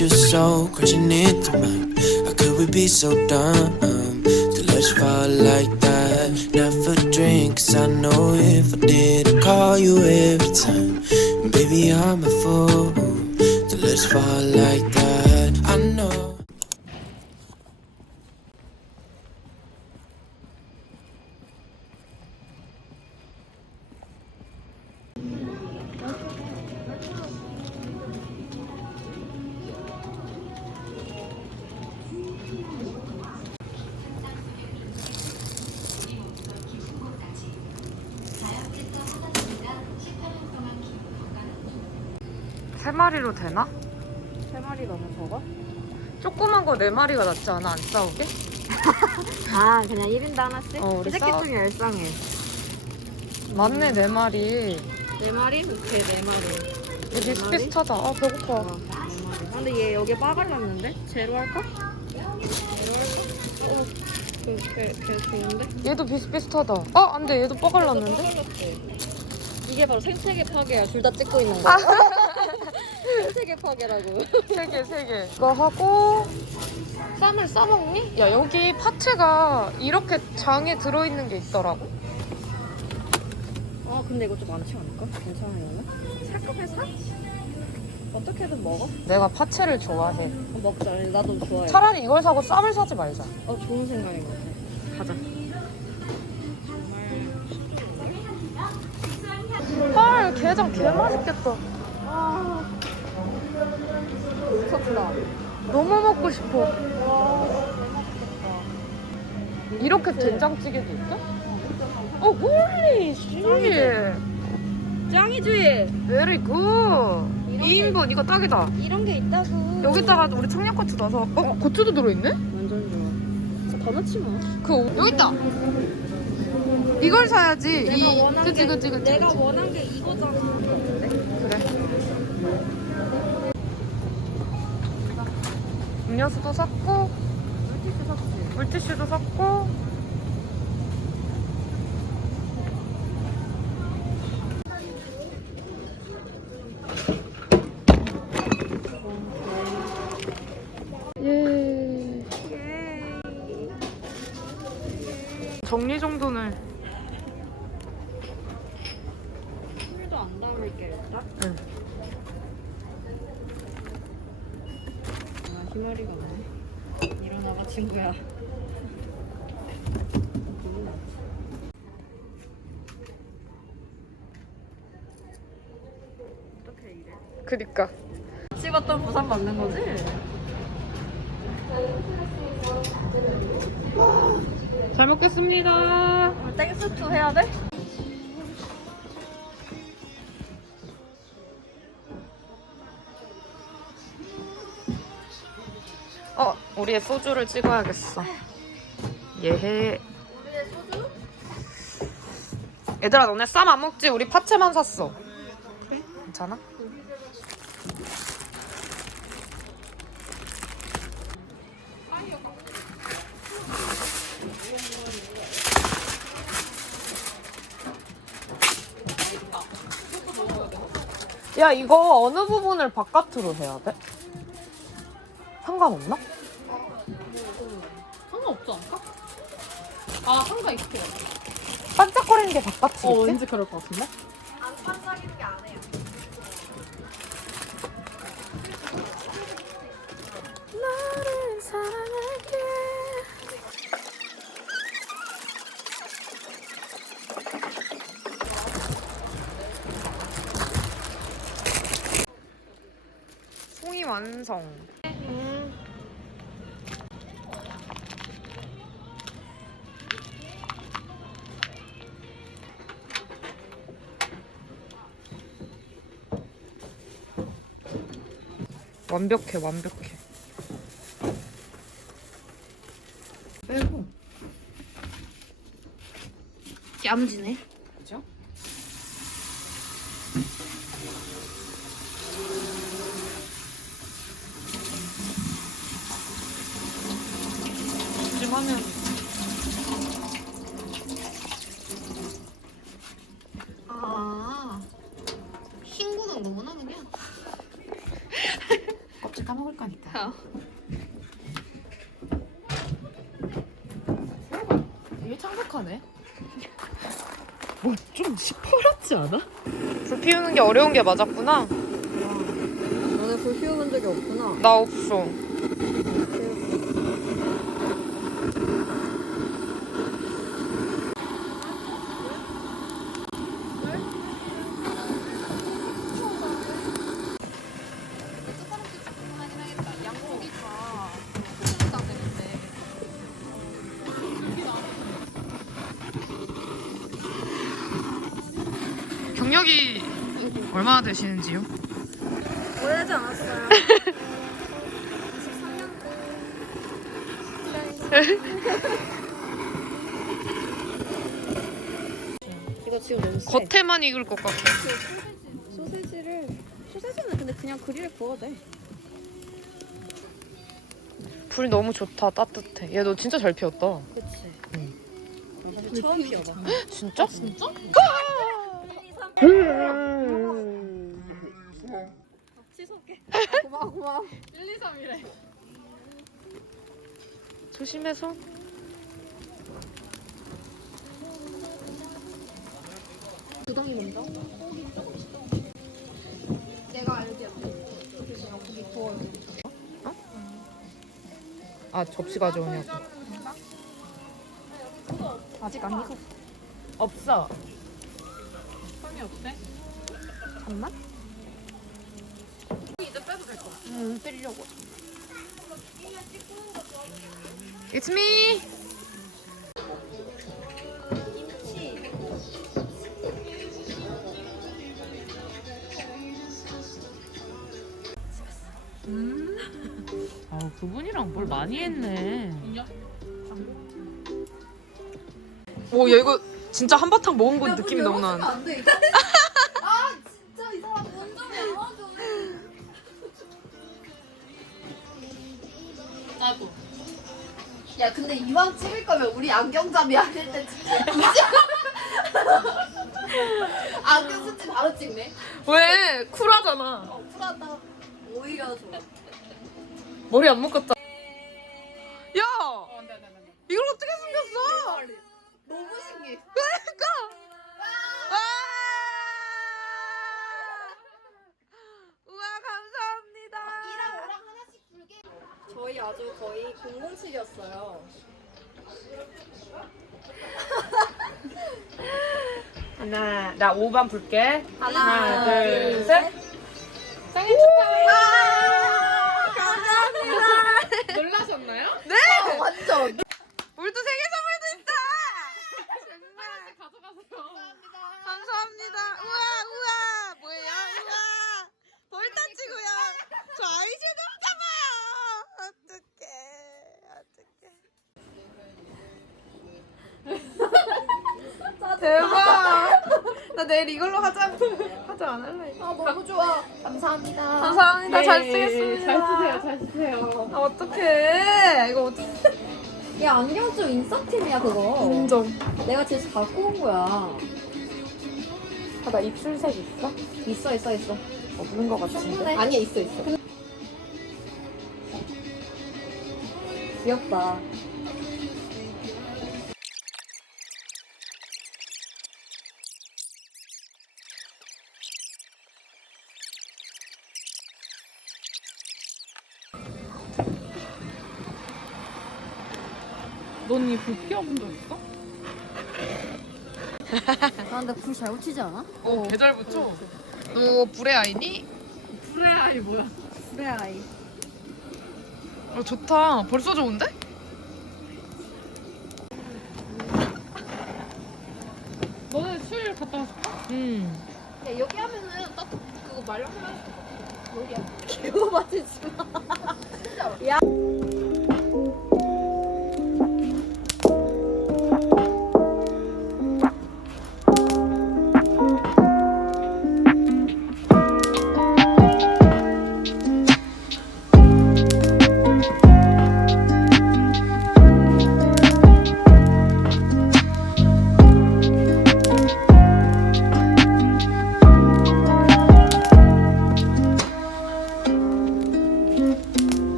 your soul crashing into mine. How could we be so dumb to let you fall like that? Never drink, 'cause I know if I did, I'd call you every time. And baby, I'm a fool to let you fall like that. I know. 세 마리로 되나? 세 마리 너무 적어? 조그만 거 네 마리가 낫지 않아? 안 싸우게? 아 그냥 1인당 하나씩? 어, 우리 이 새끼 싸워- 중에 열쌍해 맞네 네 마리. 네 마리? 오케이 네 마리 얘 비슷비슷하다. 아 배고파. 어, 네 마리 아, 근데 얘 여기 빠갈랐는데? 제로 할까? 제로 할까? 어, 그, 걔, 걔 좋은데? 얘도 비슷비슷하다. 아 안 돼 얘도 뻐갈랐는데? 빠갈랐지 이게 바로 생태계 파괴야 둘 다 찍고 있는 거 생태계 파괴라고 세 개, 세 개. 이거 하고 쌈을 싸먹니? 야 여기 파채가 이렇게 장에 들어있는 게 있더라고. 아 근데 이거 좀 많지 않을까? 괜찮아 이거는? 살 거면 사? 어떻게든 먹어? 내가 파채를 좋아해. 어, 먹자 나도 좋아해 차라리 이걸 사고 쌈을 사지 말자. 어 좋은 생각인 것 같아 가자 헐 게장 개 맛있겠다. 아 무섭다 너무 먹고 싶어. 와 이렇게 된장찌개도 있어? 어 홀리 씨. 짱이지? 베리 굿. 2인분 이거 딱이다. 이런 게 있다고 여기다가 우리 청양고추 넣어서 어 고추도 들어있네? 완전 좋아 더 넣지 마 그 여기 있다. 이걸 사야지. 이 그치 게 그치 그치. 내가 그치. 음료수도 샀고 물티슈 샀지 물티슈도 샀고 예. 정리정돈을 술도 안 담을게 일단 응. 아 희마리가 없네 일어나봐 친구야 어떻게 이래? 그니까 찍었던 부산 맞는 거지? 잘 먹겠습니다 땡스 투 해야 돼? 우리의 소주를 찍어야겠어 예해? 얘들아 너네 쌈 안 먹지? 우리 파채만 샀어 그래? 괜찮아? 야 이거 어느 부분을 바깥으로 해야 돼? 상관없나? 반짝거리는 게 바깥이겠지? 어 왠지 그럴 것 같은데? 안 반짝이는 게 안 해요 나를 사랑할게 송이 완성 완벽해 완벽해 빼고. 야무지네 그죠? 조심하면 아 흰구는 너 원하는 게 껍질 까먹을 거니까 야. 이게 창백하네. 뭐좀 시퍼렇지 않아? 불 피우는 게 어려운 게 맞았구나. 너네 불 피워본 적이 없구나. 나 없어. 얼마나 되시는지요? 오래되지 않았어요. 이거 지금 너무 세. 겉에만 익을 것 같아. 소세지 를 소세지는 근데 그냥 그릴에 구워도 돼. 불 너무 좋다. 따뜻해. 얘 너 진짜 잘 피웠다. 그치. 응. 나 사실 처음 피워봐. 진짜? 진짜? 치솟게. 고마워 고마워. 1, 2, 3이래. 조심해서. 두덩이 먼저. 내가 그래서 고기 구워. 아 접시 가져오냐고. 아직 안 익었어. 없어. 선이 어때? 잠만? 응, 빼려고. It's me. 아, 그분이랑 뭘 많이 했네. 오, 야 이거 진짜 한바탕 먹은 건 느낌이 너무 나는데. 야 근데 이왕 찍을 거면 우리 안경잡이 아닐 때 찍지 굳이 안경 쓰지 바로 찍네 왜? 쿨하잖아. 어 쿨하다 오히려 좋아 머리 안 묶었다. 야. 이걸 어떻게 숨겼어? 너무 신기해 그러니까. 와! 우와 감사합니다. 이랑 오랑 하나씩 불게 저희 아주 거의 007이었어요 하나, 나 5번 불게. 하나, 둘, 둘, 셋. 생일 축하해. 감사합니다 놀라셨나요? 어, 완전 우리도 생일 선물도 있다. 정말 가져가세요. 감사합니다. 우와 우와 뭐예요? 우와 볼터치고요. 저 아이섀도우 잡아요. 대박. 나 내일 이걸로 화장 화장 안 할래. 아 너무 좋아 감사합니다 감사합니다. 잘 쓰겠습니다. 잘 쓰세요, 잘 쓰세요. 아 어떡해. 이거 어떡해. 야 안경 좀 인싸팀이야 그거 인정. 내가 진짜 갖고 온 거야 아, 나 입술색 있어? 있어 있어 있어 없는 것 같은데. 충분해 아니야 있어 있어 귀엽다 넌이 불 피워본 적 있어? 아 근데 불 잘 붙이지 않아? 오, 개잘 붙여. 너 불의 아이니? 불의 아이 뭐야? 그래 아이 어, 좋다. 벌써 좋은데? 너네 술 갖다 왔어? 음. 야, 여기 하면은 딱 그거 말랑하면 여기야. 개고 맞지 마. 야.